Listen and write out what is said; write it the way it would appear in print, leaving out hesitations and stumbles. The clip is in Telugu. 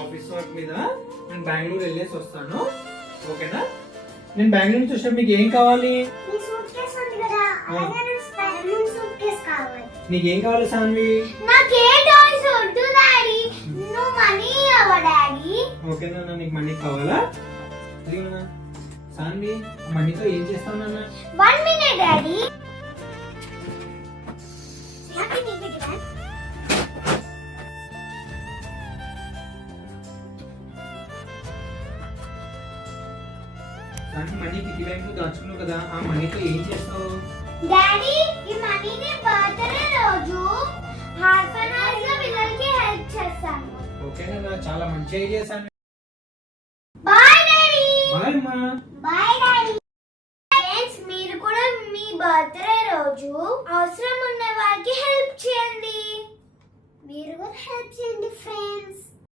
ఆఫీస్ వర్క్ మీద. నేను బెంగళూరు వెళ్ళేసి వస్తాను, ఓకేనా? నేను బెంగళూరు నుంచి వచ్చా. మీకు ఏం కావాలి? నీకేం కావాలి సాన్వి? ఓకేనా, నీకు మనీ కావాలా? సాన్వి, మనీతో ఏం చేస్తావు నాన్న? 1 minute daddy. Money kitty bank లో దాచుకున్నావు కదా, ఆ మనీతో ఏం చేస్తావు? డాడీ, ఈ మనీని బర్త్డే రోజు హాఫ్ అన్ అవర్ లో పిల్లలకి హెల్ప్ చేస్తాను. ఓకేనా, చాలా మంచి idea Sanvi. Bye daddy. Bye అమ్మా. Bye daddy. ఫ్రెండ్స్, మీరు కూడా మీ బర్త్డే రోజు అవసరం ఉన్న వాళ్ళకి హెల్ప్ చేయండి. మీరు కూడా హెల్ప్ చేయండి ఫ్రెండ్స్.